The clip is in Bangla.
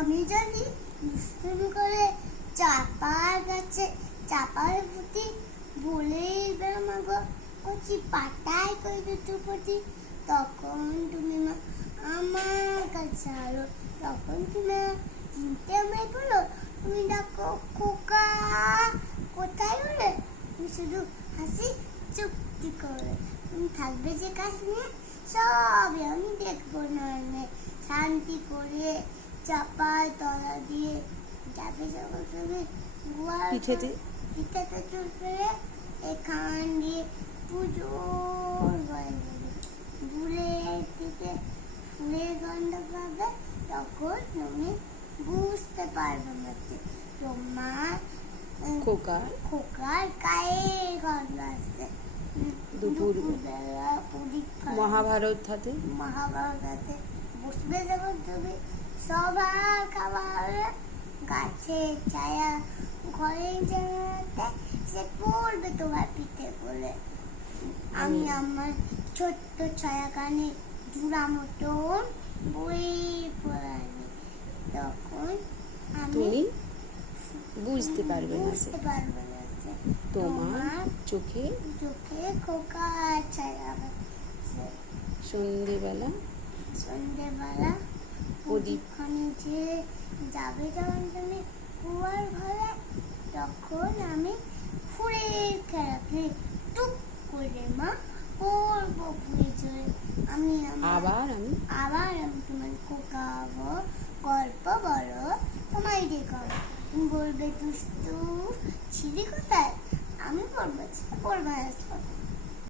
আমি যদি দুষ্টুমি করে চাপার প্রতি বলেই বেড়ামাগো কচি পাতায় কই দুটোর প্রতি, তখন তুমি মা আমার কাছে আলো। তখন তুমি চিনতে আমায় বলো, তুমি ডাকো খোকা কোথায় হলে, তুমি শুধু হাসি চুক্তি করে। তুমি থাকবে যে কাজ নিয়ে সবই আমি দেখবো না, শান্তি করে চাপায় তলা দিয়ে যাবে যখন তুমি পিঠেতে চুল ফেলে এখান দিয়ে পুজো দূরের দিকে ফুলের গন্ধ পাবে, তখন তুমি বুঝতে পারবে না যে তোমার খোকার গায়ে গন্ধ আসছে। দুপুরবেলা মহাভারত হাতে বসবে যখন তুমি সবার খাবার হবে, গাছের ছায়া ঘরের জানালাতে সে পড়বে তোমার পিঠে বলে। আমি আমার ছোট্ট ছায়া কানে জুড়া মতন বই পড়ানি, তখন আমি বুঝতে পারবে না তোমার চোখে খোকার ছায়া। সন্ধেবেলা প্রদীপখানি যে যাবে যখন তুমি কুয়ার ঘরে, তখন আমি ফুলের খেলাতে টুক করে মা পড়বো ফুলে চলে। আবার আমি তোমার খোকা হবো, গল্প বলো তোমায় দেখাবো। তুমি বলবে দুষ্টু ছিলি কোথায়, আমি বলবো